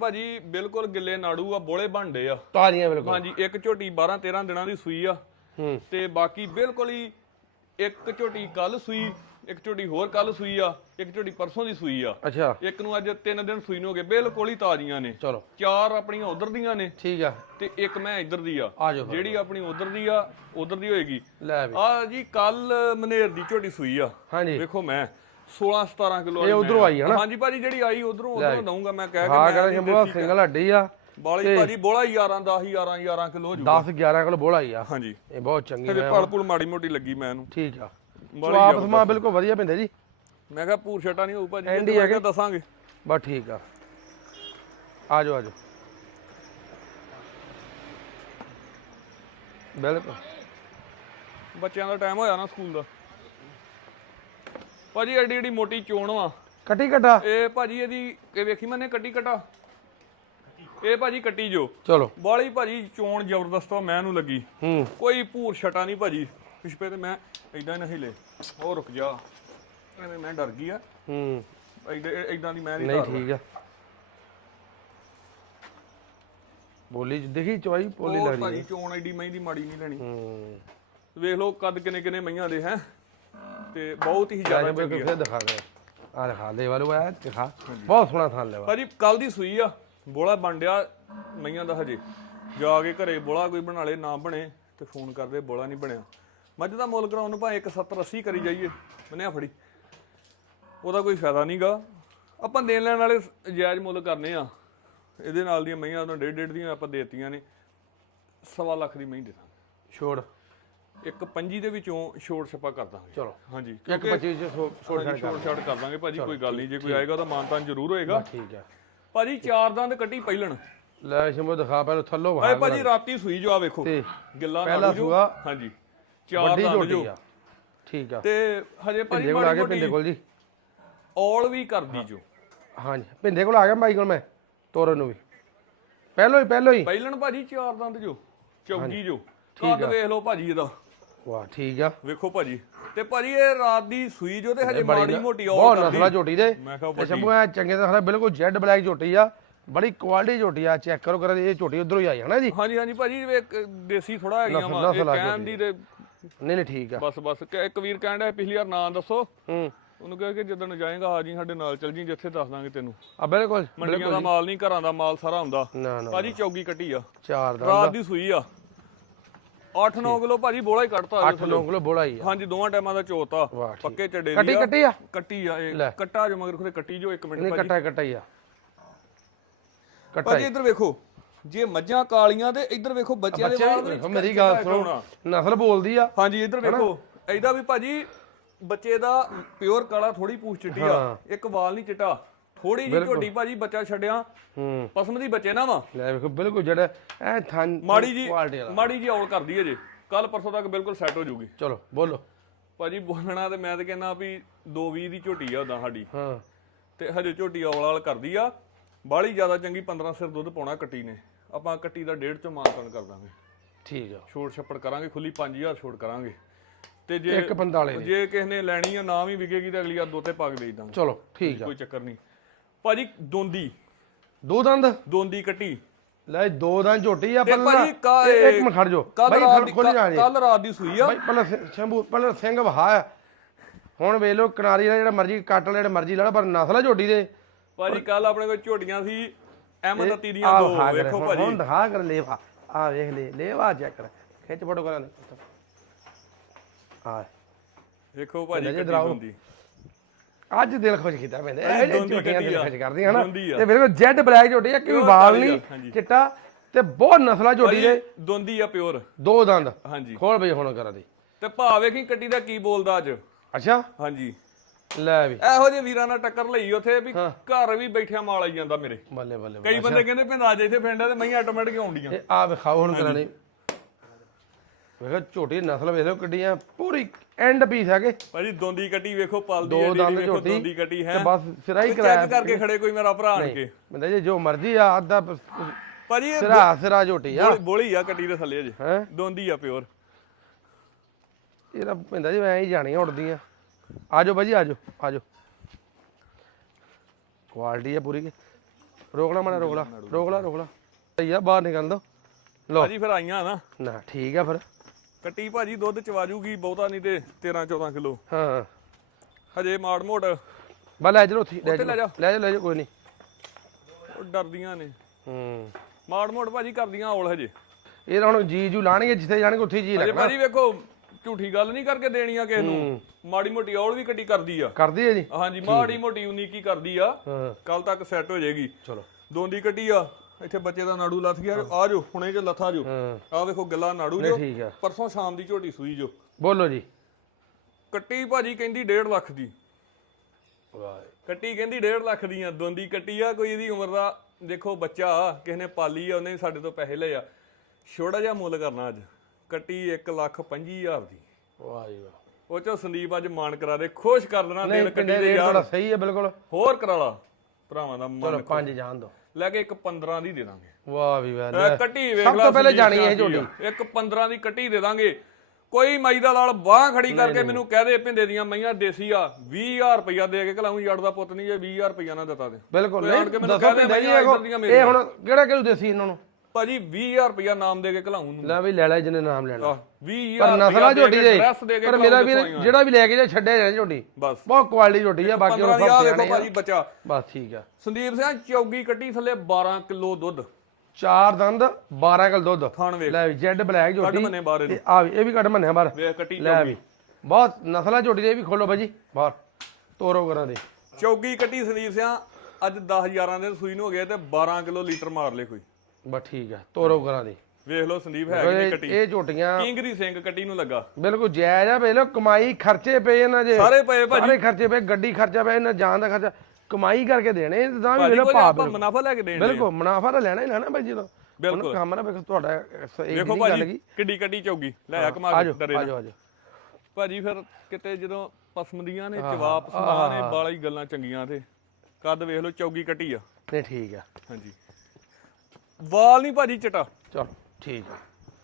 ਭਾਜੀ ਬਿਲਕੁਲ ਗਿੱਲੇ ਨਾੜੂ ਆ ਬੋਲੇ ਬਣਦੇ ਆ। ਤਾਜ਼ੀਆਂ ਬਿਲਕੁਲ। ਹਾਂਜੀ ਇੱਕ ਝੋਟੀ 12 13 ਦਿਨਾਂ ਦੀ ਸੂਈ ਆ। ਹੂੰ। ਤੇ ਬਾਕੀ ਬਿਲਕੁਲ ਹੀ ਇੱਕ ਝੋਟੀ ਕੱਲ ਸੂਈ ਇੱਕ ਝੋਟੀ ਹੋਰ ਕੱਲ ਸੂਈ ਆ ਇੱਕ ਝੋਟੀ ਪਰਸੋਂ ਦੀ ਸੂਈ ਆ। ਅੱਛਾ। ਇੱਕ ਨੂੰ ਅੱਜ 3 ਦਿਨ ਸੂਈ ਨੂੰ ਹੋ ਗਏ ਬਿਲਕੁਲ ਹੀ ਤਾਜ਼ੀਆਂ ਨੇ। ਚਲੋ। ਚਾਰ ਆਪਣੀਆਂ ਉਧਰ ਦੀਆਂ ਨੇ ਠੀਕ ਆ। ਤੇ ਇੱਕ ਮੈਂ ਇੱਧਰ ਦੀ ਆ। ਆ ਜਾਓ ਫਿਰ। ਜਿਹੜੀ ਆਪਣੀ ਉਧਰ ਦੀ ਆ ਉਧਰ ਦੀ ਹੋਏਗੀ। ਲੈ ਵੀ। ਆ ਜੀ ਕੱਲ ਮਨੇਰ ਦੀ ਝੋਟੀ ਸੂਈ ਆ। ਹਾਂਜੀ। ਵੇਖੋ ਮੈਂ। 16 17 ਕਿਲੋ ਇਹ ਉਧਰੋਂ ਆਈ ਹੈ ਨਾ। ਹਾਂਜੀ ਭਾਜੀ ਜਿਹੜੀ ਆਈ ਉਧਰੋਂ ਉਧਰੋਂ ਦਊਂਗਾ ਮੈਂ ਕਹਿ ਕੇ ਹਾਂ ਮੈਂ ਸ਼ੰਭੂਆ ਦੇਸੀ ਸਿੰਗਲ ਹੱਡੀ ਆ। ਬਾਲੀ ਭਾਜੀ ਬੋਲਾ 11 10 11 11 ਕਿਲੋ ਹੋ ਜੂ 10 11 ਕਿਲੋ ਬੋਲਾ ਹੀ ਆ। ਹਾਂਜੀ। ਇਹ ਬਹੁਤ ਚੰਗੀ ਮੈਂ ਪਲ ਪੁਲ ਮਾੜੀ ਮੋਟੀ ਲੱਗੀ ਮੈਂ ਇਹਨੂੰ। ਠੀਕ ਆ। ਬੜੀ ਸਵਾਪ ਸਮਾ ਬਿਲਕੁਲ ਵਧੀਆ ਪਿੰਦੇ ਜੀ। ਮੈਂ ਕਿਹਾ ਪੂਰ ਛਟਾ ਨਹੀਂ ਹੋਊ ਭਾਜੀ ਐਂਡੀ ਮੈਂ ਹੈਗੇ। ਕਿਹਾ ਦੱਸਾਂਗੇ। ਬਸ ਠੀਕ ਆ। ਆ ਜਾਓ ਆ ਜਾਓ ਬਿਲਕੁਲ। ਬੱਚਿਆਂ ਦਾ ਟਾਈਮ ਹੋਇਆ ਨਾ ਸਕੂਲ ਦਾ। ਭਾਜੀ ਐਡੀ ਐਡੀ ਮੋਟੀ ਚੋਣ ਵਾ। ਕੱਟੀ ਕੱਟਾ ਇਹ ਭਾਜੀ ਇਹਦੀ ਇਹ ਵੇਖੀ ਮੈਨੇ ਕੱਟੀ ਕਟਾ ਇਹ ਭਾਜੀ ਕੱਟੀ ਜੋ। ਚਲੋ। ਬਾਲੀ ਭਾਜੀ ਚੋਣ ਜ਼ਬਰਦਸਤ ਆ ਮੈਂ ਇਹਨੂੰ ਲੱਗੀ। ਹੂੰ। ਕੋਈ ਭੂਰ ਛਟਾ ਨਹੀਂ ਭਾਜੀ। ਪਿਛਪੇ ਤੇ ਮੈਂ ਇਦਾਂ ਹੀ ਨਹੀਂ ਲੇ ਉਹ ਰੁਕ ਜਾ। ਐਵੇਂ ਮੈਂ ਡਰ ਗਈ ਆ। ਹੂੰ। ਇਦਾਂ ਦੀ ਮੈਂ ਨਹੀਂ ਨਹੀਂ ਠੀਕ ਆ। ਬੋਲੀ ਦੇਖੀ ਚਵਾਈ ਬੋਲੀ ਉਹ ਲੱਗਦੀ ਭਾਜੀ ਚੋਣ ਐਡੀ ਮਹਿੰਦੀ ਮਾੜੀ ਨਹੀਂ ਲੈਣੀ। ਹੂੰ। ਵੇਖ ਲਓ ਕੱਦ ਕਿਨੇ ਕਿਨੇ ਮਈਆਂ ਦੇ ਹੈ। ਤੇ ਬਹੁਤ ਹੀ ਜ਼ਿਆਦਾ ਚੰਗੀ ਆ। ਫਿਰ ਦਿਖਾ ਦੇ। ਆ ਦਿਖਾ ਲੈ ਵਾਲੋ ਆ ਦਿਖਾ। ਬਹੁਤ ਸੋਹਣਾ ਥਾਂ ਲੈਵਾ। ਭਾਜੀ ਕੱਲ ਦੀ ਸੂਈ ਆ ਬੋਲਾ ਬੰਡਿਆ ਮਈਆਂ ਦਾ ਹਜੇ। ਜਾ ਕੇ ਘਰੇ ਬੋਲਾ ਕੋਈ ਬਣਾ ਲੇ ਨਾ ਬਣੇ ਤੇ ਫੋਨ ਕਰਦੇ ਬੋਲਾ ਨਹੀਂ ਬਣਿਆ। ਮੱਝ ਦਾ ਮੁੱਲ ਕਰਾਉਣ ਨੂੰ ਭਾਵੇਂ 170 80 ਕਰੀ ਜਾਈਏ ਮੰਨਿਆ ਫੜੀ। ਉਹਦਾ ਕੋਈ ਫਾਇਦਾ ਨਹੀਂਗਾ ਆਪਾਂ ਦੇਣ ਲੈਣ ਵਾਲੇ ਜਾਇਜ਼ ਮੁੱਲ ਕਰਨੇ ਆ। ਇਹਦੇ ਨਾਲ ਦੀਆਂ ਮਈਆਂ ਉਹਨਾਂ ਡੇਢ ਡੇਢ ਦੀਆਂ ਆਪਾਂ ਦੇਤੀਆਂ ਨੇ। ਸਵਾ ਲੱਖ ਦੀ ਮਹੀਂ ਦੇ ਦਾਂਗੇ। ਛੋੜ। ਇੱਕ ਪੰਜੀ ਦੇ ਵਿੱਚੋਂ ਛੋੜ ਛੱਪਾ ਕਰ ਦਾਂਗੇ। ਚਲੋ। ਹਾਂਜੀ ਇੱਕ 25 ਚ ਛੋੜ ਛੋੜ ਹਾਂਜੀ, ਛੋੜ ਛਾੜ ਕਰ ਦਾਂਗੇ ਭਾਜੀ ਕੋਈ ਗੱਲ ਨਹੀਂ ਜੇ ਕੋਈ ਆਏਗਾ ਤਾਂ ਮਾਨਤਾਨ ਜ਼ਰੂਰ ਹੋਏਗਾ। ਠੀਕ ਆ ਭਾਜੀ ਚਾਰ ਦੰਦ ਕੱਟੀ ਪਹਿਲਣ। ਲੈ ਸ਼ੰਭੂ ਦਿਖਾ ਪਹਿਲਾਂ ਥੱਲੋਂ ਆਏ ਵਹਾ ਭਾਜੀ ਰਾਤੀ ਸੂਈ ਜੋ ਆ ਵੇਖੋ। ਤੇ ਗਿੱਲਾ ਪਹਿਲਾ ਨਾਲ ਜੋ। ਸੂਆ। ਹਾਂਜੀ ਚਾਰ ਵੱਡੀ ਦੰਦ ਝੋਟੀ ਜੋ। ਆ। ਠੀਕ ਆ। ਤੇ ਹਜੇ ਭਾਜੀ ਪਿੰਦੇ ਕੋਲ ਆ ਮਾੜੀ ਗਿਆ ਪਿੰਦੇ ਮੋਟੀ ਕੋਲ ਜੀ। ਔਲ ਵੀ ਕਰਦੀ ਜੋ। ਹਾਂਜੀ ਪਿੰਦੇ ਕੋਲ ਆ ਗਿਆ ਬਾਈ ਕੋਲ ਮੈਂ ਤੋਰਨ ਨੂੰ ਵੀ। ਪਹਿਲੋਂ ਹੀ ਪਹਿਲੋਂ ਹੀ। ਪਹਿਲਣ ਭਾਜੀ ਚਾਰ ਦੰਦ ਜੋ ਚੌਗੀ ਜੋ। ਕੱਦ ਵੇਖ ਲਓ ਭਾਜੀ ਇਹਦਾ। ਵਾਹ ਠੀਕ ਆ। ਵੇਖੋ ਭਾਜੀ। ਤੇ ਭਾਜੀ ਇਹ ਰਾਤ ਦੀ ਸੂਈ ਜੋ ਤੇ ਹਜੇ ਮਾੜੀ ਮੋਟੀ ਬਹੁਤ ਔਲ ਨਸਲਾ ਝੋਟੀ ਦੇ। ਮੈਂ ਕਿਹਾ ਤੇ ਸ਼ੰਭੂ ਐ ਚੰਗੇ ਤਰ੍ਹਾਂ ਖੜਾ ਬਿਲਕੁਲ ਜੈਡ ਬਲੈਕ ਝੋਟੀ ਆ। ਬੜੀ ਕੁਆਲਿਟੀ ਝੋਟੀ ਆ। ਚੈੱਕ ਕਰੋ ਕਰ ਇਹ ਝੋਟੀ ਉਧਰੋਂ ਹੀ ਆਈ ਹੈ ਨਾ ਜੀ? ਹਾਂਜੀ ਹਾਂਜੀ ਭਾਜੀ ਦੇਸੀ ਥੋੜਾ ਹੈਗੀਆਂ ਵਾ। ਇਹ ਕਹਿਣ ਦੀ ਤੇ ਨਹੀਂ ਨਹੀਂ ਠੀਕ ਆ। ਬਸ ਬਸ। ਇੱਕ ਵੀਰ ਕਹਿਣ ਡਿਆ ਪਿਛਲੀ ਵਾਰ ਨਾਂ ਦੱਸੋ। ਹੂੰ। ਉਹਨੂੰ ਕਿਹਾ ਕਿ ਜਦੋਂ ਜਾਏਗਾ ਆ ਜੀ ਸਾਡੇ ਨਾਲ ਚੱਲ ਜੀ ਜਿੱਥੇ ਦੱਸ ਦਾਂਗੇ ਤੈਨੂੰ। ਆ ਬਿਲਕੁਲ ਮੰਡੀਆਂ ਦਾ ਮਾਲ ਨਹੀਂ ਘਰਾਂ ਦਾ ਮਾਲ ਸਾਰਾ ਹੁੰਦਾ। ਨਾ ਨਾ ਭਾਜੀ ਚੌਗੀ ਕੱਟੀ ਆ। ਚਾਰ ਦਾ ਰਾਤ ਦੀ ਸੂਈ ਆ। 8-9 ਕਿਲੋ ਭਾਜੀ ਬੋਲਾ ਹੀ ਕੱਢਤਾ 8 9 ਕਿਲੋ ਬੋਲਾ ਹੀ ਆ। ਹਾਂਜੀ ਦੋਵਾਂ ਟਾਈਮਾਂ ਦਾ ਚੋਤਾ। ਪੱਕੇ ਚੱਡੇ ਕੱਟੀ ਦੀ ਆ। ਕੱਟੀ ਆ? ਕੱਟੀ ਆ ਇਹ। ਕੱਟਾ ਜੋ ਮਗਰ ਖੁਦੇ ਕੱਟੀ ਜੋ ਇੱਕ ਮਿੰਟ ਨਹੀਂ ਭਾਜੀ। ਕੱਟਾ ਕੱਟਾ ਹੀ ਆ। ਕੱਟਾ ਭਾਜੀ ਇੱਧਰ ਵੇਖੋ ਜੇ ਮੱਝਾਂ ਕਾਲੀਆਂ ਤੇ ਇੱਧਰ ਵੇਖੋ ਬੱਚਿਆਂ ਦੇ ਵਾਲ ਵੇਖੋ ਮੇਰੀ ਗੱਲ ਸੁਣੋ ਨਸਲ ਬੋਲਦੀ ਆ। ਹਾਂਜੀ ਇੱਧਰ ਵੇਖੋ ਇਹਦਾ ਵੀ ਭਾਜੀ ਬੱਚੇ ਦਾ ਪਿਓਰ ਕਾਲਾ ਥੋੜੀ ਪੂਛ ਚਿੱਟੀ ਆ ਇੱਕ ਵਾਲ ਨਹੀਂ ਚਿੱਟਾ। ਥੋੜੀ ਜਿਹੀ ਝੋਟੀ ਭਾਜੀ ਬੱਚਾ ਛੱਡਿਆ। ਹੂੰ। ਪਸਮ ਦੀ ਬੱਚੇ ਨਾ ਵਾ। ਲੈ ਵੇਖੋ ਬਿਲਕੁਲ ਜਿਹੜਾ ਐ ਥਾਂ ਮਾੜੀ ਜੀ ਮਾੜੀ ਜੀ ਔਲ ਕਰਦੀ ਹੈ ਜੇ। ਕੱਲ ਪਰਸੋਂ ਤੱਕ ਬਿਲਕੁਲ ਸੈੱਟ ਹੋ ਜਾਊਗੀ ਚਲੋ ਬੋਲੋ। ਭਾਜੀ ਬੋਲਣਾ ਤੇ ਮੈਂ ਤੇ ਕਹਿੰਦਾ ਵੀ 220 ਦੀ ਝੋਟੀ ਆ ਉਦਾਂ ਸਾਡੀ। ਹਾਂ। ਤੇ ਹਜੇ ਝੋਟੀ ਔਲ ਵਾਲ ਕਰਦੀ ਆ। ਬਾਹਲੀ ਜ਼ਿਆਦਾ ਚੰਗੀ 15 ਸਿਰ ਦੁੱਧ ਪਾਉਣਾ ਕੱਟੀ ਨੇ। ਆਪਾਂ ਕੱਟੀ ਦਾ ਡੇਢ ਚੋਂ ਮਾਨਤਨ ਕਰ ਦਾਂਗੇ। ਠੀਕ ਆ। ਛੋੜ ਛੱਪੜ ਕਰਾਂਗੇ ਖੁੱਲੀ 5000 ਛੋੜ ਕਰਾਂਗੇ। ਤੇ ਜੇ ਇੱਕ 45 ਦੀ। ਜੇ ਕਿਸੇ ਨੇ ਲੈਣੀ ਆ ਨਾ ਵੀ ਵਿਕੇਗੀ ਤੇ ਅਗਲੀ ਆ ਦੋ ਤੇ ਪਾ ਕੇ ਵੇਚ ਦਾਂਗੇ। ਚਲੋ ਠੀਕ ਆ। ਕੋਈ ਚੱਕਰ ਨਹੀਂ। ਭਾਜੀ ਦੋਂਦੀ। ਦੋ ਦੰਦ? ਦੋਂਦੀ ਕੱਟੀ। ਲੈ ਦੋ ਦੰਦ ਝੋਟੀ ਆ ਭਾਜੀ ਕਾ- ਇਹ- ਇੱਕ ਮਿੰਟ ਖੜ ਜਾਓ। ਕੱਲ ਬਾਈ ਰਾਤ ਦੀ ਖੋਲੀ ਕੱਲ ਰਾਤ ਦੀ ਸੂਈ ਆ। ਬਾਈ ਪਹਿਲਾਂ ਸਿ- ਸ਼ੰਭੂ ਪਹਿਲਾਂ ਸਿੰਘ ਵਹਾ ਹੁਣ ਵੇਖ ਲਓ ਕਿਨਾਰੀ ਦਾ ਜਿਹੜਾ ਮਰਜ਼ੀ ਕੱਟ ਲੈ ਜਿਹੜਾ ਮਰਜ਼ੀ ਲੈਣਾ ਪਰ ਨਸਲ ਝੋਟੀ ਦੇ। ਭਾਜੀ ਕੱਲ ਆਪਣੇ ਕੋਲ ਝੋਟੀਆਂ ਸੀ ਐਮ ਨਤੀ ਦੀਆਂ ਦੋ ਵਿਖਾ ਕਰ ਵੇਖੋ ਹੁਣ ਭਾਜੀ। ਹੁਣ ਦਿਖਾ ਕਰ ਲੇਵਾ। ਆ ਵੇਖ ਲੈ ਲੇਵਾ ਚੈੱਕ ਕਰ। ਖਿੱਚ ਫੋਟੋ ਕਰਾਂ ਆ ਵੇਖੋ ਭਾਜੀ ਜੇ ਕੱਟੀ ਦਰਾਓ। ਦੋਂਦੀ ਅੱਜ ਦਿਲ ਖੁਸ਼ ਕੀਤਾ ਪੈਂਦੇ ਇਹ ਦੋਂਦੀ ਝੋਟੀਆਂ ਦਿਲ ਆ। ਖੁਸ਼ ਕਰਦੀਆਂ ਹਨਾ? ਆ। ਤੇ ਬਿਲਕੁਲ ਜੈਡ ਬਲੈਕ ਝੋਟੀ ਆ ਕਿ Pure ਵਾਲ ਆ, ਨਹੀਂ। ਚਿੱਟਾ ਤੇ ਬਹੁਤ ਨਸਲਾ ਝੋਟੀ ਦੇ। ਦੋਂਦੀ ਆ ਪਿਓਰ। ਦੋ ਦੰਦ। ਹਾਂਜੀ। ਖੋਲ ਬਈ ਹੁਣ ਕਰਾਂ ਦੀ। ਤੇ ਭਾ ਵੇਖੀ ਕੱਟੀ ਦਾ ਕੀ ਬੋਲਦਾ ਅੱਜ। ਅੱਛਾ? ਹਾਂਜੀ। ਲੈ ਵੀ। ਇਹੋ ਜਿਹੇ ਵੀਰਾਂ ਨਾਲ ਟੱਕਰ ਲਈ ਉਥੇ ਵੀ ਘਰ ਵੀ ਬੈਠਿਆ ਮਾਲ ਆਈ ਜਾਂਦਾ ਮੇਰੇ। ਬੱਲੇ ਬੱਲੇ ਕਈ ਬੰਦੇ ਕਹਿੰਦੇ ਪਿੰਦਾ ਜੇ ਇੱਥੇ ਪਿੰਡ ਆ ਤੇ ਮੈਂ ਆਟੋਮੈਟਿਕ ਆਉਂਦੀਆਂ ਆ ਵਿਖਾਓ ਹੁਣ ਕਰਾਂ ਦੀ ਵੇਖੋ ਝੋਟੀ ਨਸਲ ਵੇਖ ਲਓ ਕਿੱਡੀਆਂ ਪੂਰੀ ਐਂਡ ਪੀਸ ਹੈਗੇ। ਭਾਜੀ ਦੋਂਦੀ ਕੱਟੀ ਵੇਖੋ ਪਲਦੀ ਦੋ ਦੰਦ ਝੋਟੀ ਦੋਂਦੀ ਕੱਟੀ ਹੈ। ਤੇ ਬਸ ਸਿਰਾ ਹੀ ਚੈੱਕ ਕਰਾਇਆ ਕਰਕੇ ਖੜੇ ਕੋਈ ਮੇਰਾ ਭਰਾ ਆਣ ਕੇ। ਬੰਦਾ ਜੀ ਜੋ ਮਰਜ਼ੀ ਆ ਅੱਧਾ ਭਾਜੀ ਸਿਰਾ ਸਿਰਾ ਝੋਟੀ ਆ। ਬੋਲੀ- ਆ ਕੱਟੀ ਦੇ ਥੱਲੇ ਅਜੇ। ਹੈ? ਦੋਂਦੀ ਆ ਪਿਓਰ। ਇਹਦਾ ਬੰਦਾ ਜੀ ਐਂ ਹੀ ਜਾਣੀਆਂ ਉੜਦੀਆਂ ਆਜੋ ਬਾਜੀ ਆਜੋ ਆਜੋ। ਕੁਆਲਿਟੀ ਆ ਪੂਰੀ। ਰੋਕ ਲਾ ਮਾੜਾ ਰੋਕ ਲਾ ਰੋਕ ਲਾ ਰੋਕ ਲਾ ਸਹੀ ਆ ਬਾਹਰ ਨਿਕਲ ਦੋ। ਲੋ ਭਾਜੀ ਫਿਰ ਆਈਆਂ ਨਾ। ਨਾ ਠੀਕ ਆ ਫਿਰ। ਕੱਟੀ ਭਾਜੀ ਦੁੱਧ ਚਵਾ ਜੂਗੀ ਬਹੁਤਾ ਨਹੀਂ ਤੇ 13 14 ਕਿਲੋ। ਹਾਂ। ਹਜੇ ਮਾੜ ਮੋੜ। ਉਹ ਬਾ ਲੈ ਚਲੋ ਉੱਥੇ ਲੈ ਉੱਥੇ ਲੈ ਜਾਓ। ਲੈ ਜਾਓ ਲੈ ਜਾਓ ਕੋਈ ਨਹੀਂ। ਡਰਦੀਆਂ ਨੇ। ਹੂੰ। ਮਾੜ ਮੋੜ ਭਾਜੀ ਕਰਦੀਆਂ ਔਲ ਹਜੇ। ਇਹ ਤਾਂ ਹੁਣ ਜੀ ਜੂ ਲਾਣਗੇ ਜਿੱਥੇ ਜਾਣਗੇ ਉੱਥੇ ਹੀ ਜੀ ਹਜੇ ਲੱਗਣਾ। ਭਾਜੀ ਵੇਖੋ ਝੂਠੀ ਗੱਲ ਨਹੀਂ ਕਰਕੇ ਦੇਣੀਆਂ ਕਿਸੇ ਨੂੰ। ਮਾੜੀ ਮੋਟੀ ਔਲ ਵੀ ਕੱਟੀ ਕਰਦੀ ਆ। ਕਰਦੀ ਹੈ ਜੀ। ਹਾਂਜੀ ਮਾੜੀ ਮੋਟੀ ਉਨੀ ਕੀ ਕਰਦੀ ਆ। ਹਾਂ। ਕੱਲ ਤੱਕ ਸੈੱਟ ਹੋ ਜਾਏਗੀ। ਚਲੋ। ਦੋਂਦੀ ਕੱਟੀ ਆ। ਇੱਥੇ ਬੱਚੇ ਦਾ ਨਾੜੂ ਲੱਥ ਗਿਆ ਆ ਜਾਓ ਹੁਣੇ ਜੇ ਲੱਥਾ ਜੋ ਆ ਵੇਖੋ ਗੱਲਾਂ ਨਾੜੂ ਜੋ ਠੀਕ ਆ। ਪਰਸੋਂ ਸ਼ਾਮ ਦੀ ਝੋਟੀ ਸੂਈ ਜੋ। ਬੋਲੋ ਜੀ। ਕੱਟੀ ਭਾਜੀ ਕਹਿੰਦੀ 1.5 ਲੱਖ ਦੀ। ਵਾਹ। ਕੱਟੀ ਕਹਿੰਦੀ 1.5 ਲੱਖ ਦੀ ਆ ਦੋਂਦੀ ਕੱਟੀ ਆ ਕੋਈ ਇਹਦੀ ਉਮਰ ਦਾ ਦੇਖੋ ਬੱਚਾ ਕਿਸੇ ਨੇ ਪਾਲੀ ਆ ਉਹਨੇ ਸਾਡੇ ਤੋਂ ਪੈਸੇ ਲਏ ਆ। ਛੋਟਾ ਜਿਹਾ ਮੁੱਲ ਕਰਨਾ ਅੱਜ। ਕੱਟੀ 1 ਲੱਖ 25000 ਦੀ। ਵਾਹ ਜੀ ਵਾਹ। ਉਹ ਚੋਂ ਸੰਦੀਪ ਅੱਜ ਮਾਨ ਕਰਾ ਦੇ ਖੁਸ਼ ਕਰ ਦੇਣਾ ਦਿਨ ਕੱਟੀ ਦੇ ਯਾਰ। ਸਹੀ ਹੈ ਬਿਲਕੁਲ। ਹੋਰ ਕਰਾ ਲਾ। ਭਰਾਵਾਂ ਦਾ ਮਨ ਚਲੋ ਪੰਜ ਜਾਣ ਦੋ। ਲੈ ਕੇ ਇੱਕ 15 ਦੀ ਦੇ ਦਾਂਗੇ। ਵਾਹ ਵੀ ਵਾਹ ਲੈ। ਕੱਟੀ ਵੇਖ ਸਭ ਲਾ ਤੋਂ ਪਹਿਲੇ ਜਾਣੀ ਇਹ ਆ। ਇੱਕ 15 ਦੀ ਕੱਟੀ ਦੇ ਦਾਂਗੇ। ਕੋਈ ਮਾਈ ਦਾ ਲਾਲ ਬਾਹ ਖੜੀ ਕਰਕੇ ਮੈਨੂੰ ਕਹਿ ਦੇ ਪਿੰਦੇ ਦੀਆਂ ਮਈਆਂ ਦੇਸੀ ਆ 20000 ਰੁਪਇਆ ਦੇ ਕੇ ਕਲਾਉਂ ਜੜ ਦਾ ਪੁੱਤ ਨਹੀਂ ਜੇ 20000 ਰੁਪਇਆ ਨਾ ਦਿੱਤਾ ਤੇ। ਬਿਲਕੁਲ ਕੋਈ ਆਣ ਕੇ ਨਹੀਂ ਮੈਨੂੰ ਦੱਸੋ ਕਹਿ ਦੇ ਪਿੰਡ ਜੀ ਮਈਆਂ ਇਹ ਮੇਰੀਆਂ। ਹੁਣ ਕਿਹੜਾ ਕਿਹੜਾ ਦੇਸੀ ਇਹਨਾਂ ਨੂੰ? ਭਾਜੀ 20000 ਰੁਪਇਆ ਨਾਮ ਦੇ ਕੇ ਕਲਾਉਂ ਨੂੰ। ਲੈ ਵੀ ਲੈ ਲੈ ਜਿਹਨੇ ਨਾਮ ਲੈਣਾ। ਆਹ, 20000 ਪਰ ਨਸਲਾ ਝੋਟੀ ਦੇ। ਦੇ ਦੇ ਪਰ ਮੇਰਾ ਵੀ। ਜਿਹੜਾ ਵੀ ਲੈ ਕੇ ਜਾ ਛੱਡਿਆ ਜਾਣਾ ਝੋਟੀ। ਬਸ। ਬਹੁਤ ਕੁਆਲਿਟੀ ਝੋਟੀ ਆ ਬਾਕੀ 15 ਉਹ ਦੀ ਸਭ ਦੇਖੋ ਭਾਜੀ ਬੱਚਾ। ਬਸ ਠੀਕ ਆ। ਸੰਦੀਪ ਸਿੰਘ ਚੌਗੀ ਕੱਟੀ ਥੱਲੇ 12 ਕਿਲੋ ਦੁੱਧ। ਚਾਰ ਦੰਦ 12 ਕਿਲ ਦੁੱਧ। ਲੈ ਵੀ ਜੈਡ ਬਲੈਕ ਝੋਟੀ। ਤੇ ਆ ਇਹ ਵੀ ਕੱਢ ਮੰਨਿਆ ਬਾਹਰ। ਵੇਖ ਕੱਟੀ ਲੈ ਚੌਗੀ। ਵੀ ਬਹੁਤ ਨਸਲਾ ਝੋਟੀ ਦੇ ਵੀ ਖੋਲੋ ਭਾਜੀ ਬਾਹਰ। ਤੋਰੋ ਕਰਾਂ ਦੇ। ਚੌਗੀ ਕੱਟੀ ਸੰਦੀਪ ਸਿੰਘ ਅੱਜ 10 11 ਦਿਨ ਸੂਈ ਨੂੰ ਹੋ ਗਏ ਤੇ 12 ਕਿਲੋ ਲੀਟਰ ਮਾਰ ਲੇ ਕੋਈ। ਬਸ ਠੀਕ ਆ ਤੋਰੋ ਕਰਾਂ ਦੇ। ਵੇਖ ਲਓ ਸੰਦੀਪ ਹੈ ਕਿ ਨਹੀਂ ਇਹ ਕੱਟੀ। ਇਹ ਝੋਟੀਆਂ ਕਿੰਗ ਦੀ ਸਿੰਘ ਕੱਟੀ ਨੂੰ ਲੱਗਾ। ਬਿਲਕੁਲ ਜਾਇਜ਼ ਆ ਵੇਖ ਲਓ ਕਮਾਈ ਖਰਚੇ ਪਏ ਇਹਨਾਂ ਜੇ ਸਾਰੇ ਪਏ ਭਾਜੀ। ਸਾਰੇ ਖਰਚੇ ਪਏ ਗੱਡੀ ਖਰਚਾ ਪਿਆ ਇਹਨਾਂ ਜਾਨ ਦਾ ਖਰਚਾ। ਕਮਾਈ ਕਰਕੇ ਦੇਣੇ ਤਾਂ ਵੀ ਵੇਖ ਲਓ ਭਾਅ ਮੁਨਾਫਾ ਲੈ ਕੇ ਦੇਣ ਬਿਲਕੁਲ ਮੁਨਾਫਾ ਤਾਂ ਲੈਣਾ ਹੀ ਲੈਣਾ ਭਾਈ ਜਦੋਂ ਬਿਲਕੁਲ। ਕੰਮ ਨਾ ਵੇਖੋ ਤੁਹਾਡਾ ਵੇਖੋ ਨਹੀਂ ਗੱਲ ਕੀ। ਕਿੱਡੀ ਕੱਟੀ ਚੌਗੀ। ਲੈ ਆ ਕਮਾ ਕੇ ਡਰੇ। ਆਜੋ ਆਜੋ। ਭਾਜੀ ਫਿਰ ਕਿਤੇ ਜਦੋਂ ਪਸਮਦੀਆਂ ਨੇ ਜਵਾਬ ਪਸਮਾਂ ਨੇ ਬਾਲਾ ਹੀ ਗੱਲਾਂ ਚੰਗੀਆਂ ਤੇ। ਕੱਦ ਵੇਖ ਲਓ ਚੌਗੀ ਕੱਟੀ ਆ। ਨਹੀਂ ਠੀਕ ਆ। ਹਾਂਜੀ। ਵਾਲ ਨਹੀਂ ਭਾਜੀ ਚਟਾ। ਚਲੋ ਠੀਕ ਆ।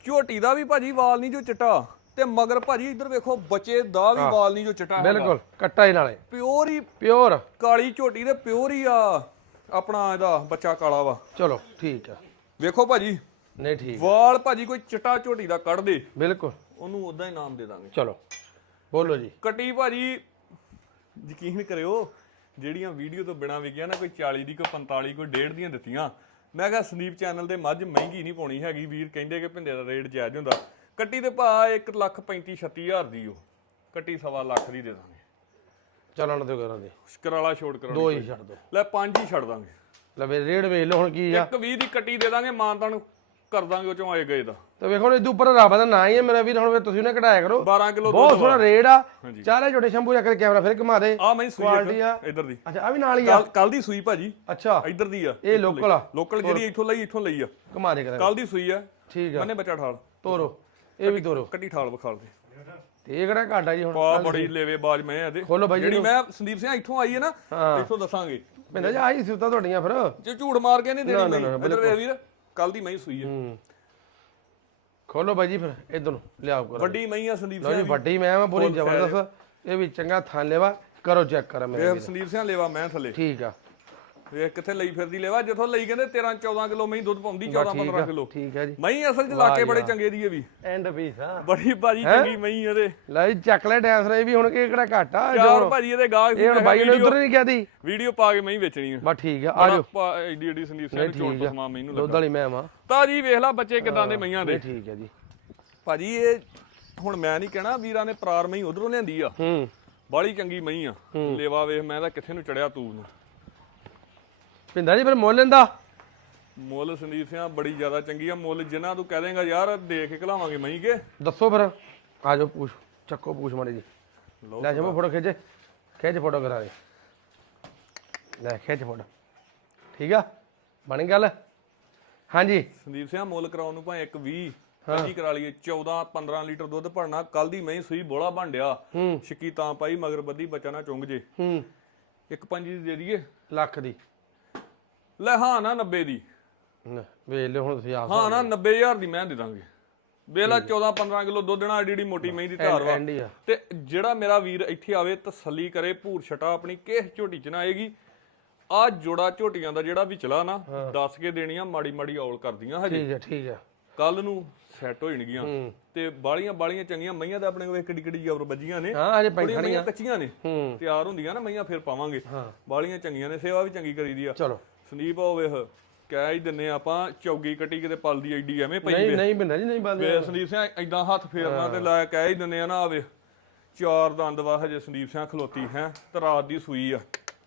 ਝੋਟੀ ਦਾ ਵੀ ਭਾਜੀ ਵਾਲ ਨਹੀਂ ਜੋ ਚਟਾ ਤੇ ਮਗਰ ਭਾਜੀ ਇੱਧਰ ਵੇਖੋ ਬੱਚੇ ਦਾ ਵੀ ਵਾਲ ਨਹੀਂ ਜੋ ਚਟਾ ਬਿਲਕੁਲ ਕੱਟਾ ਹੀ ਨਾਲੇ। ਪਿਓਰ ਹੀ ਪਿਓਰ। ਕਾਲੀ ਝੋਟੀ ਦੇ ਪਿਓਰ ਹੀ ਆ ਆਪਣਾ ਇਹਦਾ ਬੱਚਾ ਕਾਲਾ ਵਾ। ਚਲੋ ਠੀਕ ਆ। ਵੇਖੋ ਭਾਜੀ ਨਹੀਂ ਠੀਕ ਵਾਲ ਭਾਜੀ ਕੋਈ ਚਟਾ ਝੋਟੀ ਦਾ ਕੱਢ ਦੇ। ਬਿਲਕੁਲ। ਉਹਨੂੰ ਉਦਾਂ ਹੀ ਨਾਮ ਦੇ ਦਾਂਗੇ। ਚਲੋ ਬੋਲੋ ਜੀ। ਕੱਟੀ ਭਾਜੀ ਯਕੀਨ ਕਰਿਓ ਜਿਹੜੀਆਂ ਵੀਡੀਓ ਤੋਂ ਬਿਨਾ ਵਿਕਿਆ ਨਾ ਕੋਈ 40 ਦੀ ਕੋਈ 45 ਕੋਈ 1.5 ਦੀਆਂ ਦਿੱਤੀਆਂ ਮੈਂ ਕਿਹਾ ਸੰਦੀਪ ਚੈਨਲ ਤੇ ਮੱਝ ਮਹਿੰਗੀ ਨਹੀਂ ਪਾਉਣੀ ਹੈਗੀ ਵੀਰ ਕਹਿੰਦੇ ਕਿ ਭਿੰਦੇ ਦਾ ਰੇਟ ਜਾਇਜ਼ ਹੁੰਦਾ। ਕੱਟੀ ਦੇ ਭਾ 1 ਲੱਖ 35 36000 ਦੀ ਉਹ। ਕੱਟੀ ਸਵਾ ਲੱਖ ਦੀ ਦੇ ਦਾਂਗੇ। ਚੱਲਣ ਦਿਓ ਕਰਾਂ ਦੇ। ਸ਼ੁਕਰ ਵਾਲਾ ਛੋੜ ਕਰਾਉਣੀ ਦੋ ਹੀ ਛੱਡ ਦਿਓ ਲੈ ਪੰਜ ਹੀ ਛੱਡ ਦਾਂਗੇ। ਲੈ ਵੇ ਰੇਡ ਵੇਖ ਲਓ ਹੁਣ ਕੀ ਆ। ਇੱਕ 20 ਦੀ ਕੱਟੀ ਦੇ ਦਾਂਗੇ ਮਾਨਤਾਨ ਕਰ ਦਾਂਗੇ ਉਹ ਚੋਂ ਆਏ ਗਏ ਦਾ ਤੇ ਵੇਖੋ ਇਹ ਉੱਪਰ ਰੱਬ ਦਾ ਨਾਂ ਹੀ ਹੈ ਮੇਰਾ ਵੀਰ ਹੁਣ ਫਿਰ ਤੁਸੀਂ ਨਾ ਕਢਾਇਆ ਕਰੋ। 12 ਕਿਲੋ ਬਹੁਤ ਸੋਹਣਾ ਰੇਡ ਆ। ਚਾਰੇ ਛੋਟੇ ਸ਼ੰਭੂ ਜਾ ਕੇ ਕੈਮਰਾ ਫਿਰ ਘੁਮਾ ਦੇ। ਆ ਮੈਂ ਸੂਈ ਕੁਆਲਿਟੀ ਆ। ਇੱਧਰ- ਦੀ। ਅੱਛਾ ਆ ਵੀ ਨਾਲ ਹੀ ਆ। ਕੱਲ ਦੀ ਸੂਈ ਭਾਜੀ। ਅੱਛਾ। ਇੱਧਰ ਦੀ ਆ ਇਹ ਲੋਕਲ ਆ। ਲੋਕਲ ਜਿਹੜੀ ਇੱਥੋਂ ਲਈ ਇੱਥੋਂ ਲਈ ਆ। ਘੁਮਾ ਦੇ ਕਰਾਂ। ਕੱਲ ਦੀ ਸੂਈ ਆ। ਠੀਕ ਆ। ਮੰਨੇ ਬੱਚਾ ਠਾਲ। ਤੋਰੋ। ਇਹ ਵੀ ਤੋਰੋ। ਕੱਟੀ ਠਾਲ ਵਿਖਾਲ ਦੇ। ਤੇ ਇਹ ਕਿਹੜਾ ਘਾਟਾ ਜੀ ਹੁਣ? ਪਾ ਬੜੀ ਲੇਵੇ ਬਾਜ ਮੈਂ ਇਹਦੇ। ਜਿਹੜੀ ਮੈਂ ਸੰਦੀਪ ਸਿੰਘ ਇੱਥੋਂ ਆਈ ਹੈ ਨਾ। ਇੱਥੋਂ ਦੱਸਾਂਗੇ। ਪਿੰਦਾ ਜੀ ਆਹੀ ਸਿਫਤਾਂ ਤੁਹਾਡੀਆਂ ਫਿਰ। ਜੇ ਝੂਠ ਮਾਰ ਕੇ ਨਹੀਂ ਦੇਣੀ ਮੈਂ ਇੱਧਰ ਵੀਰ। ਕੱਲ ਦੀ ਮਹੀਂ ਸੂਈ ਹੂੰ। ਖੋਲੋ ਬਾਈ ਜੀ ਫਿਰ ਇਧਰ ਨੂੰ ਲਿਆਓ ਕਰੋ। ਵੱਡੀ ਮਹੀਂ ਆ ਸੰਦੀਪ ਲਓ ਜੀ ਸਿੰਘ ਵੱਡੀ ਮੈਂ ਆ ਪੂਰੀ ਜ਼ਬਰਦਸਤ। ਇਹ ਵੀ ਚੰਗਾ ਥਾਂ ਲੈਵਾ ਕਰੋ ਚੈੱਕ ਕਰ ਮੇਰੇ ਸੰਦੀਪ ਸਿੰਘ ਲੇਵਾ ਮੈਂ ਥੱਲੇ। ਠੀਕ ਆ। ਵੇਖ ਕਿੱਥੇ ਲਈ ਫਿਰਦੀ ਲੇਵਾ ਜਿੱਥੋਂ ਲਈ ਕਹਿੰਦੇ 13 14 ਕਿਲੋ ਮਹੀਂ ਦੁੱਧ ਪਾਉਂਦੀ 14 ਠੀਕ 15 ਆ ਕਿਲੋ। ਠੀਕ ਆ ਜੀ। ਮਹੀਂ ਅਸਲ 'ਚ ਲਾਕੇ ਬੜੇ ਚੰਗੇ ਦੀ ਇਹ ਵੀ। ਐਂਡ ਪੀਸ ਆ। ਬੜੀ ਬਾਜੀ ਚੰਗੀ ਮਹੀਂ ਇਹਦੇ ਲੈ ਜੀ ਚੱਕ ਲੈ ਡੈਂਸ ਰੇ ਵੀ ਹੁਣ ਕਿ ਕਿਹੜਾ ਘਾਟਾ ਚਾਰ ਭਾਜੀ ਇਹਦੇ ਗਾਹਕ ਇਹ ਬਾਈ ਨੇ ਉਧਰ ਨਹੀਂ ਕਹਦੀ ਵੀਡੀਓ ਪਾ ਕੇ ਮਹੀਂ ਵੇਚਣੀ ਆ। ਬਸ ਠੀਕ ਆ ਆ ਜਾਓ ਐਡੀ ਐਡੀ ਸੰਦੀਪ ਸਿੰਘ ਚੋਣ ਆ। ਪਸਮਾ ਮੈਨੂੰ ਦੁੱਧ ਲੱਗਾ। ਵਾਲੀ ਮੈਂ ਮਾਂ ਤਾਜੀ ਵੇਖ ਲੈ ਬੱਚੇ ਕਿਦਾਂ ਦੇ ਮਈਆਂ ਦੇ। ਠੀਕ ਹੈ ਜੀ। ਭਾਜੀ ਇਹ ਹੁਣ ਮੈਂ ਨਹੀਂ ਕਹਿਣਾ ਵੀਰਾਂ ਨੇ ਪ੍ਰਾਰ ਮਈ ਉਧਰੋਂ ਲਿਆਂਦੀ ਆ। ਹੂੰ। ਬਾਲੀ ਚੰਗੀ ਮਈ ਆ। ਲੇਵਾ ਵੇਖ ਮੈਂ ਤਾਂ ਕਿੱਥੇ ਨੂੰ ਚੜਿਆ ਤੂੰ ਨੂੰ। ਪਿੰਦਾ ਜੀ ਫਿਰ ਮੁੱਲ ਲੈਂਦਾ ਮੁੱਲ ਸੰਦੀਪ ਸਿੰਘ ਬੜੀ ਜ਼ਿਆਦਾ ਚੰਗੀ ਆ ਮੁੱਲ ਜਿਨ੍ਹਾਂ ਤੂੰ ਕਹਿ ਦੇਂਗਾ ਯਾਰ ਦੇ ਕੇ ਘਲਾਵਾਂਗੇ ਮਈ ਕੇ। ਦੱਸੋ ਫਿਰ ਆ ਜਾਓ ਪੂਛ ਚੱਕੋ ਪੂਛ ਮਾੜੀ ਜੀ ਲਓ ਲੈ ਜਮੋ ਫੋਟੋ ਖਿੱਚ ਖਿੱਚ ਫੋਟੋ ਕਰਾ ਦੇ। ਲੈ ਖਿੱਚ ਫੋਟੋ। ਠੀਕ ਆ? ਬਣੀ ਗੱਲ? ਹਾਂਜੀ। ਸੰਦੀਪ ਸਿੰਘ ਮੁੱਲ ਕਰਾਉਣ ਨੂੰ ਭਾਵੇਂ ਇੱਕ 20 25 ਕਰਾ ਲਈਏ 14 15 ਲੀਟਰ ਦੁੱਧ ਭਰਨਾ ਕੱਲ ਦੀ ਮਈ ਸੂਈ ਬੋਲਾ ਭਾਂਡਿਆ ਛਿੱਕੀ ਤਾਂ ਪਾਈ ਮਗਰ ਬੱਦੀ ਬੱਚਾ ਨਾ ਚੁੰਗ ਜੇ। ਹੂੰ। ਇੱਕ ਪੰਜ ਦੀ ਦੇ ਦਈਏ। ਲੱਖ ਦੀ। ਲੈ ਹਾਂ ਨਾ 90 ਦੀ। ਨਾ, ਵੇਖ ਲਿਓ ਹੁਣ ਤੁਸੀਂ ਆਪ ਹਾਂ ਨਾ 90000 ਦੀ ਮੈਂ ਦੇ ਦਾਂਗੇ। ਵੇਲਾ 14 15 ਕਿਲੋ ਦੁੱਧ ਨਾਲ ਏਡੀ ਏਡੀ ਮੋਟੀ ਮਹੀਂ ਦੀ ਧਾਰ ਵਾ। ਐਂਡ ਆ। ਤੇ ਜਿਹੜਾ ਮੇਰਾ ਵੀਰ ਇੱਥੇ ਆਵੇ ਤਸੱਲੀ ਕਰੇ ਭੂਰ ਛਟਾ ਆਪਣੀ ਕਿਸ ਝੋਟੀ ਚ ਨਾ ਆਏਗੀ। ਆ ਜੋੜਾ ਝੋਟੀਆਂ ਦਾ ਜਿਹੜਾ ਵਿਚਲਾ ਨਾ ਦੱਸ ਕੇ ਦੇਣੀਆਂ ਮਾੜੀ ਮਾੜੀ ਔਲ ਕਰਦੀਆਂ ਹਜੇ। ਠੀਕ ਹੈ ਠੀਕ ਹੈ ਕੱਲ ਨੂੰ ਸੈੱਟ ਹੋ ਜਾਣਗੀਆਂ। ਤੇ ਬਾਲੀਆਂ ਬਾਲੀਆਂ ਚੰਗੀਆਂ ਮਈਆਂ ਤਾਂ ਆਪਣੇ ਕੋਲ ਕਿੱਡੀ ਕਿੱਡੀ ਜ਼ਬਰ ਵੱਜੀਆਂ ਨੇ। ਹਾਂ ਅਜੇ ਪੈਂਖਣੀਆਂ ਮਈਆਂ ਕੱਚੀਆਂ ਨੇ। ਹੂੰ। ਤਿਆਰ ਹੁੰਦੀਆਂ ਨਾ ਮਈਆਂ ਫਿਰ ਪਾਵਾਂਗੇ। ਬਾਲੀਆਂ ਚੰਗੀਆਂ ਨੇ ਸੇਵਾ ਵੀ ਚੰਗੀ ਕਰੀਦੀ ਆ। ਚਲੋ। ਸੰਦੀਪ ਉਹ ਵੇਖ ਕਹਿ ਹੀ ਦਿੰਨੇ ਆਪਾਂ ਚੌਗੀ ਕੱਟੀ ਕਿਤੇ ਪਲਦੀ ਐਡੀ ਐਵੇਂ ਪਈ ਨਹੀਂ ਨਹੀਂ ਬਿੰਦਾ ਜੀ ਨਹੀਂ ਬੰਦੇ ਵੇ ਸੰਦੀਪ ਸਿੰਘ ਐਦਾਂ ਹੱਥ ਫੇਰਨਾ ਤੇ ਲੈ ਕਹਿ ਹੀ ਦਿੰਨੇ ਆ ਨਾ ਆਵੇ ਚਾਰ ਦੰਦ ਵਾ ਹਜੇ ਸੰਦੀਪ ਸਿੰਘ ਖਲੋਤੀ ਹੈ ਤੇ ਰਾਤ ਦੀ ਸੂਈ ਆ।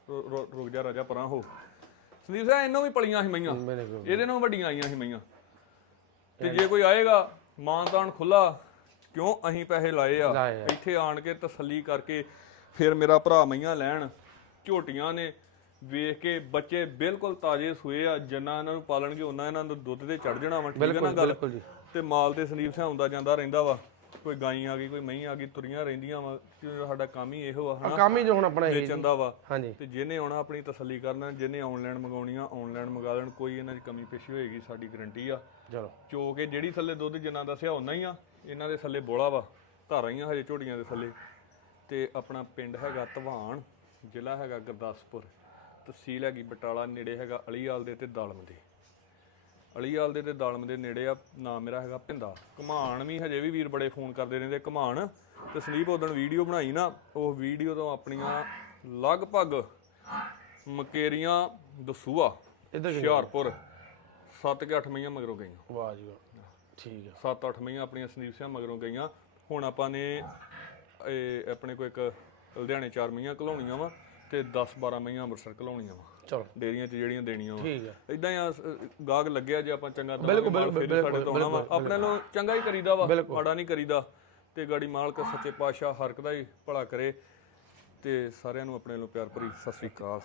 ਰੁਕ ਜਾ ਰਾਜਾ ਪਰਾਂ ਹੋ। ਸੰਦੀਪ ਸਿੰਘ ਇਹਨੋਂ ਵੀ ਪਲੀਆਂ ਸੀ ਮਈਆਂ। ਇਹਦੇ ਨਾਲੋਂ ਵੱਡੀਆਂ ਆਈਆਂ ਸੀ ਮਈਆਂ। ਤੇ ਜੇ ਕੋਈ ਆਏਗਾ ਮਾਨਤਾਨ ਖੁੱਲਾ ਕਿਉਂ ਅਸੀਂ ਪੈਸੇ ਲਾਏ ਆ। ਇੱਥੇ ਆਣ ਕੇ ਤਸੱਲੀ ਕਰਕੇ ਫਿਰ ਮੇਰਾ ਭਰਾ ਮਈਆਂ ਲੈਣ ਝੋਟੀਆਂ ਨੇ ਵੇਖ ਕੇ ਬੱਚੇ ਬਿਲਕੁਲ ਤਾਜ਼ੇ ਸੂਏ ਆ ਜਿੰਨਾ ਇਹਨਾਂ ਨੂੰ ਪਾਲਣਗੇ ਉਹਨਾਂ ਇਹਨਾਂ ਦਾ ਦੁੱਧ ਤੇ ਚੜ ਜਾਣਾ ਵਾ ਠੀਕ ਹੈ ਨਾ ਗੱਲ? ਬਿਲਕੁਲ ਜੀ। ਤੇ ਮਾਲ ਤੇ ਸੰਦੀਪ ਸਿੰਘ ਆਉਂਦਾ ਜਾਂਦਾ ਰਹਿੰਦਾ ਵਾ ਕੋਈ ਗਾਈ ਆ ਗਈ ਕੋਈ ਮਹੀਂ ਆ ਗਈ ਤੁਰੀਆਂ ਰਹਿੰਦੀਆਂ ਵਾ ਸਾਡਾ ਕੰਮ ਹੀ ਇਹੋ ਆ ਹਨਾ? ਕੰਮ ਹੀ ਜੋ ਹੁਣ ਆਪਣਾ ਇਹ ਵੇਚਣ ਦਾ ਵਾ। ਹਾਂਜੀ। ਤੇ ਜਿਹਨੇ ਆਉਣਾ ਆਪਣੀ ਤਸੱਲੀ ਕਰਨਾ ਜਿਹਨੇ ਆਨਲਾਈਨ ਮੰਗਾਉਣੀਆਂ ਆਨਲਾਈਨ ਮੰਗਾ ਲੈਣ ਕੋਈ ਇਹਨਾਂ ਦੀ ਕਮੀ ਪੇਸ਼ੀ ਹੋਏਗੀ ਸਾਡੀ ਗਰੰਟੀ ਆ। ਚਲੋ। ਚੋ ਕੇ ਜਿਹੜੀ ਥੱਲੇ ਦੁੱਧ ਜਿੰਨਾ ਦੱਸਿਆ ਉਹਨਾਂ ਹੀ ਆ ਇਹਨਾਂ ਦੇ ਥੱਲੇ ਬੋਲਾ ਵਾ ਧਾਰਾਂ ਹੀ ਆ ਹਜੇ ਝੋਟੀਆਂ ਦੇ ਥੱਲੇ। ਤੇ ਆਪਣਾ ਪਿੰਡ ਹੈਗਾ ਧਵਾਨ ਜ਼ਿਲ੍ਹਾ ਹੈਗਾ ਗੁਰਦਾਸਪੁਰ। ਤਹਿਸੀਲ ਹੈਗੀ ਬਟਾਲਾ ਨੇੜੇ ਹੈਗਾ ਅਲੀਵਾਲ ਦੇ ਤੇ ਦਾਲਮ ਦੇ ਅਲੀਵਾਲ ਦੇ ਤੇ ਦਾਲਮ ਦੇ ਨੇੜੇ ਆ ਨਾਮ ਮੇਰਾ ਹੈਗਾ ਪਿੰਦਾ ਘਮਾਣ ਵੀ ਹਜੇ ਵੀ ਵੀਰ ਬੜੇ ਫੋਨ ਕਰਦੇ ਰਹਿੰਦੇ ਘਮਾਣ। ਤੇ ਸੰਦੀਪ ਉਦੋਂ ਵੀਡੀਓ ਬਣਾਈ ਨਾ ਉਹ ਵੀਡੀਓ ਤੋਂ ਆਪਣੀਆਂ ਲਗਭਗ ਮਕੇਰੀਆਂ ਦਸੂਆ ਇੱਧਰ? ਹੁਸ਼ਿਆਰਪੁਰ 7 ਕਿ 8 ਮਈਆਂ ਮਗਰੋਂ ਗਈਆਂ। ਵਾਹ ਜੀ ਵਾਹ ਠੀਕ ਹੈ 7-8 ਮਈਆਂ ਆਪਣੀਆਂ ਸੰਦੀਪ ਸਿੰਘ ਮਗਰੋਂ ਗਈਆਂ। ਹੁਣ ਆਪਾਂ ਨੇ ਇਹ ਆਪਣੇ ਕੋ ਇੱਕ ਲੁਧਿਆਣੇ 4 ਮਈਆਂ ਘਲਾਉਣੀਆਂ ਵਾ। ਤੇ 10-12 ਮਈਆਂ ਅੰਮ੍ਰਿਤਸਰ ਘਲਾਉਣੀਆਂ ਵਾ। ਚਲੋ। ਡੇਰੀਆਂ 'ਚ ਜਿਹੜੀਆਂ ਦੇਣੀਆਂ ਵਾ। ਠੀਕ ਹੈ ਇਦਾਂ ਹੀ ਆ, ਗਾਹਕ ਲੱਗਿਆ ਜੇ ਆਪਾਂ ਚੰਗਾ ਬਿਲਕੁਲ, ਫਿਰ ਸਾਡੇ ਤੋਂ ਆਉਣਾ ਵਾ। ਆਪਣੇ ਨੂੰ ਚੰਗਾ ਹੀ ਕਰੀਦਾ ਵਾ। ਮਾੜਾ ਨਹੀਂ ਕਰੀਦਾ। ਤੇ ਗਾੜੀ ਮਾਲਕ ਸੱਚੇ ਪਾਤਸ਼ਾਹ ਹਰ ਇੱਕ ਦਾ ਹੀ ਭਲਾ ਕਰੇ। ਤੇ ਸਾਰਿਆਂ ਨੂੰ ਆਪਣੇ ਨੂੰ ਪਿਆਰ ਭਰੀ ਸਤਿ ਸ੍ਰੀ ਅਕਾਲ।